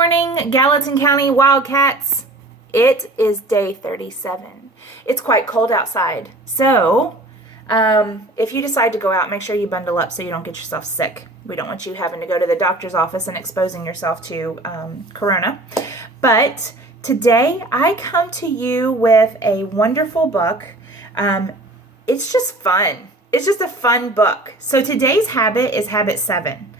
morning, Gallatin County Wildcats. It is day 37. It's quite cold outside. So, if you decide to go out, make sure you bundle up so you don't get yourself sick. We don't want you having to go to the doctor's office and exposing yourself to corona. But today, I come to you with a wonderful book. It's just fun. It's just a fun book. So today's habit is habit 7.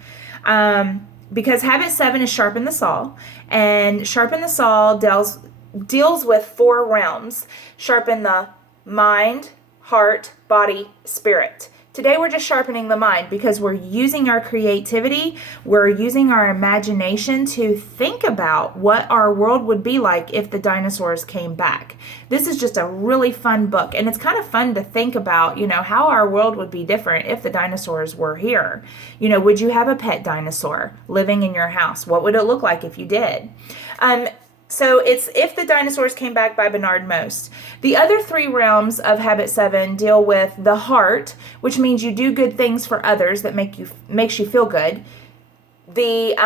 Because habit 7 is sharpen the saw, and sharpen the saw deals with 4 realms. Sharpen the mind, heart, body, spirit. Today we're just sharpening the mind because we're using our creativity, we're using our imagination to think about what our world would be like if the dinosaurs came back. This is just a really fun book, and it's kind of fun to think about, how our world would be different if the dinosaurs were here. Would you have a pet dinosaur living in your house? What would it look like if you did? So it's If the Dinosaurs Came Back by Bernard Most. The other 3 realms of Habit 7 deal with the heart, which means you do good things for others that makes you feel good. The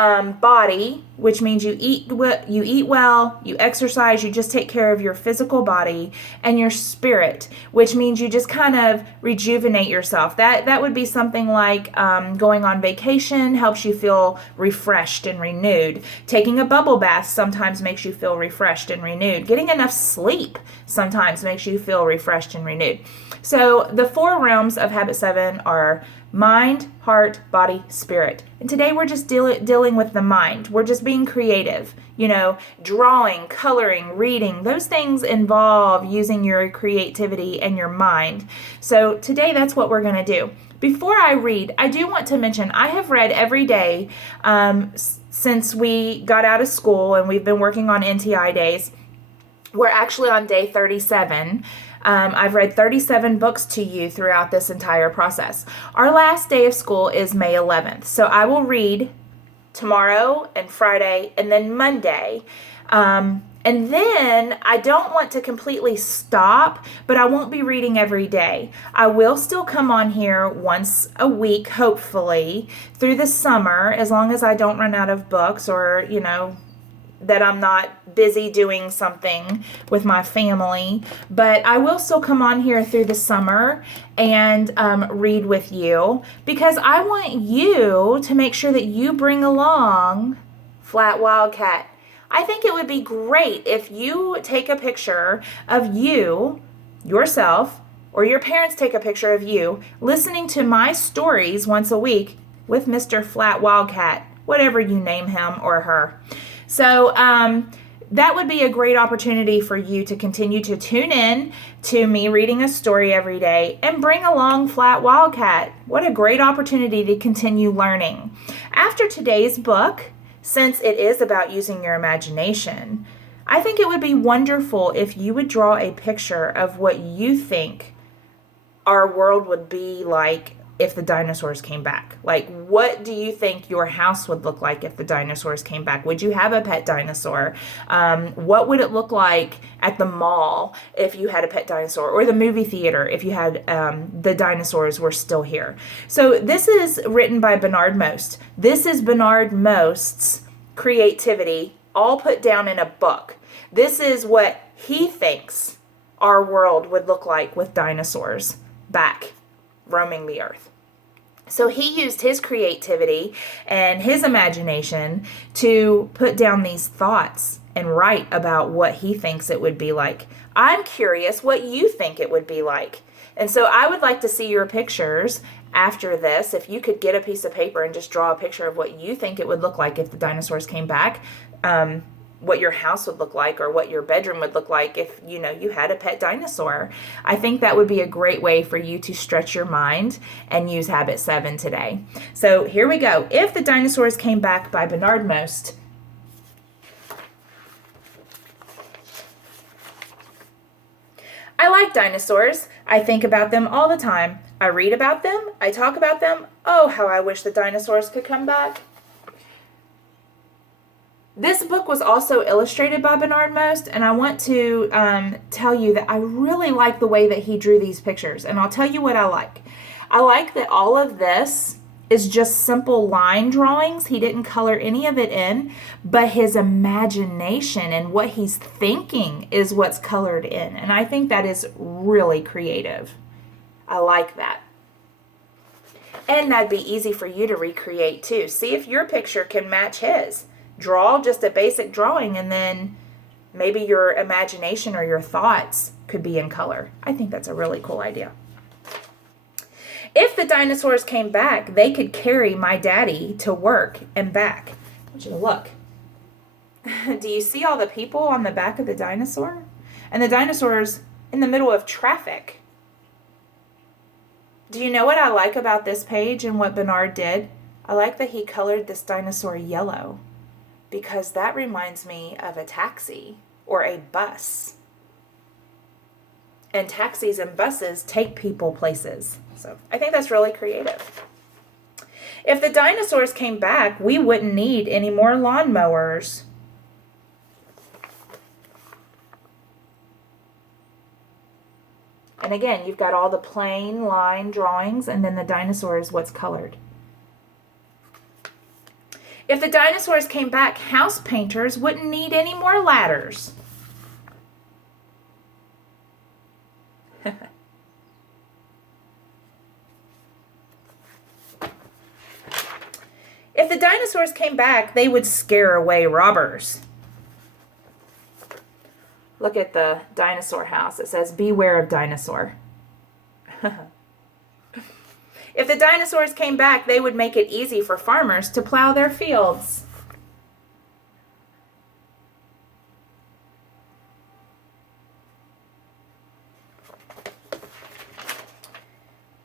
body, which means you eat well, you exercise, you just take care of your physical body, and your spirit, which means you just kind of rejuvenate yourself. That would be something like going on vacation helps you feel refreshed and renewed. Taking a bubble bath sometimes makes you feel refreshed and renewed. Getting enough sleep sometimes makes you feel refreshed and renewed. So the 4 realms of Habit 7 are mind, heart, body, spirit. And today we're just dealing with the mind. We're just being creative. Drawing, coloring, reading. Those things involve using your creativity and your mind. So today that's what we're going to do. Before I read, I do want to mention I have read every day since we got out of school, and we've been working on NTI days. We're actually on day 37. I've read 37 books to you throughout this entire process. Our last day of school is May 11th. So I will read tomorrow and Friday and then Monday. And then I don't want to completely stop, but I won't be reading every day. I will still come on here once a week, hopefully, through the summer, as long as I don't run out of books or, that I'm not busy doing something with my family. But I will still come on here through the summer and read with you, because I want you to make sure that you bring along Flat Wildcat. I think it would be great if you take a picture of yourself, or your parents take a picture of you listening to my stories once a week with Mr. Flat Wildcat, whatever you name him or her. So that would be a great opportunity for you to continue to tune in to me reading a story every day and bring along Flat Wildcat. What a great opportunity to continue learning. After today's book, since it is about using your imagination, I think it would be wonderful if you would draw a picture of what you think our world would be like if the dinosaurs came back. Like, what do you think your house would look like if the dinosaurs came back? Would you have a pet dinosaur? What would it look like at the mall if you had a pet dinosaur, or the movie theater if you had the dinosaurs were still here? So this is written by Bernard Most. This is Bernard Most's creativity all put down in a book. This is what he thinks our world would look like with dinosaurs back roaming the earth. So he used his creativity and his imagination to put down these thoughts and write about what he thinks it would be like. I'm curious what you think it would be like. And so I would like to see your pictures after this. If you could get a piece of paper and just draw a picture of what you think it would look like if the dinosaurs came back, what your house would look like, or what your bedroom would look like if you had a pet dinosaur. I think that would be a great way for you to stretch your mind and use Habit 7 today. So here we go. If the Dinosaurs Came Back by Bernard Most. I like dinosaurs. I think about them all the time. I read about them. I talk about them. Oh, how I wish the dinosaurs could come back. This book was also illustrated by Bernard Most, and I want to tell you that I really like the way that he drew these pictures, and I'll tell you what I like. I like that all of this is just simple line drawings. He didn't color any of it in, but his imagination and what he's thinking is what's colored in. And I think that is really creative. I like that. And that'd be easy for you to recreate too. See if your picture can match his. Draw just a basic drawing, and then maybe your imagination or your thoughts could be in color. I think that's a really cool idea. If the dinosaurs came back, they could carry my daddy to work and back. I want you to look. Do you see all the people on the back of the dinosaur? And the dinosaur's in the middle of traffic. Do you know what I like about this page and what Bernard did? I like that he colored this dinosaur yellow, because that reminds me of a taxi or a bus. And taxis and buses take people places. So I think that's really creative. If the dinosaurs came back, we wouldn't need any more lawnmowers. And again, you've got all the plain line drawings, and then the dinosaur is what's colored. If the dinosaurs came back, house painters wouldn't need any more ladders. If the dinosaurs came back, they would scare away robbers. Look at the dinosaur house. It says, "Beware of dinosaur." If the dinosaurs came back, they would make it easy for farmers to plow their fields.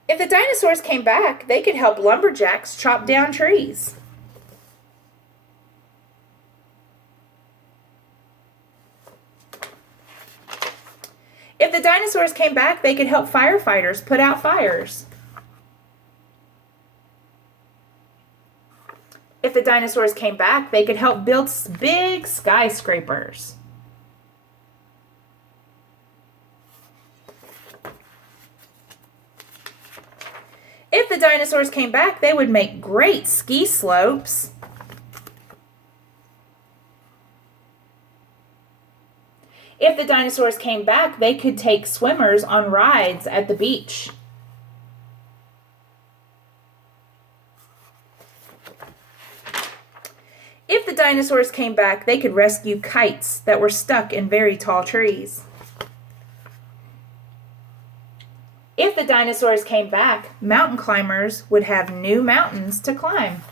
If the dinosaurs came back, they could help lumberjacks chop down trees. If the dinosaurs came back, they could help firefighters put out fires. If the dinosaurs came back, they could help build big skyscrapers. If the dinosaurs came back, they would make great ski slopes. If the dinosaurs came back, they could take swimmers on rides at the beach. If the dinosaurs came back, they could rescue kites that were stuck in very tall trees. If the dinosaurs came back, mountain climbers would have new mountains to climb.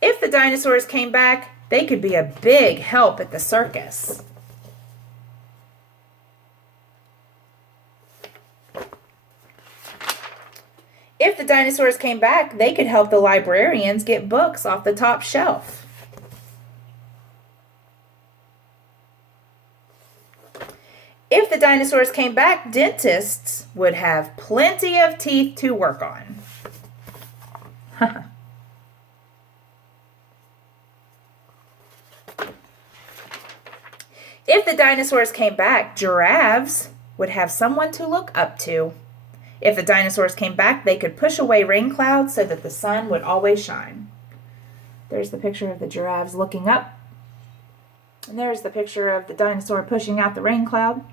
If the dinosaurs came back, they could be a big help at the circus. If the dinosaurs came back, they could help the librarians get books off the top shelf. If the dinosaurs came back, dentists would have plenty of teeth to work on. If the dinosaurs came back, giraffes would have someone to look up to. If the dinosaurs came back, they could push away rain clouds so that the sun would always shine. There's the picture of the giraffes looking up. And there's the picture of the dinosaur pushing out the rain cloud.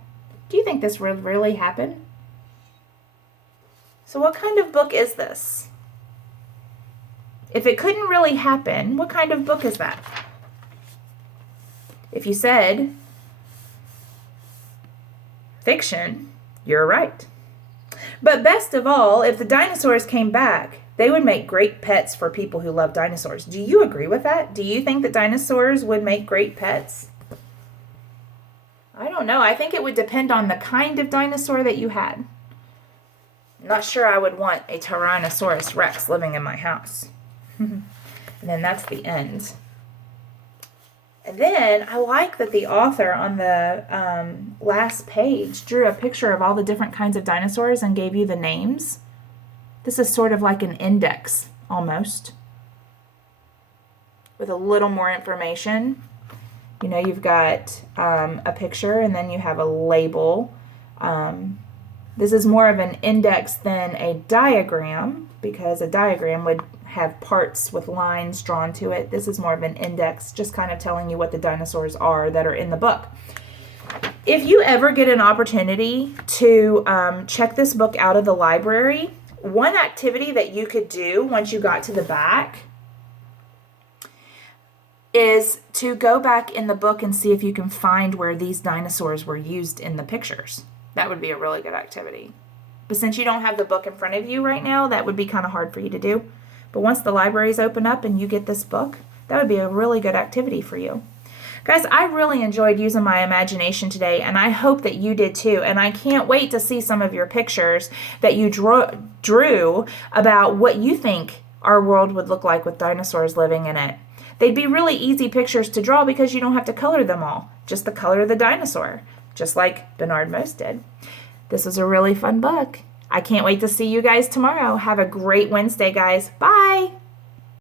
Do you think this would really happen? So what kind of book is this? If it couldn't really happen, what kind of book is that? If you said fiction, you're right. But best of all, if the dinosaurs came back, they would make great pets for people who love dinosaurs. Do you agree with that? Do you think that dinosaurs would make great pets? I don't know. I think it would depend on the kind of dinosaur that you had. I'm not sure I would want a Tyrannosaurus Rex living in my house. And then that's the end. And then I like that the author on the last page drew a picture of all the different kinds of dinosaurs and gave you the names. This is sort of like an index, almost, with a little more information. You know, you've got a picture, and then you have a label This is more of an index than a diagram, because a diagram would have parts with lines drawn to it. This is more of an index, just kind of telling you what the dinosaurs are that are in the book. If you ever get an opportunity to check this book out of the library, one activity that you could do once you got to the back is to go back in the book and see if you can find where these dinosaurs were used in the pictures. That would be a really good activity. But since you don't have the book in front of you right now, that would be kind of hard for you to do. But once the libraries open up and you get this book, that would be a really good activity for you. Guys, I really enjoyed using my imagination today, and I hope that you did too. And I can't wait to see some of your pictures that you drew about what you think our world would look like with dinosaurs living in it. They'd be really easy pictures to draw because you don't have to color them all, just the color of the dinosaur, just like Bernard Most did. This was a really fun book. I can't wait to see you guys tomorrow. Have a great Wednesday, guys. Bye!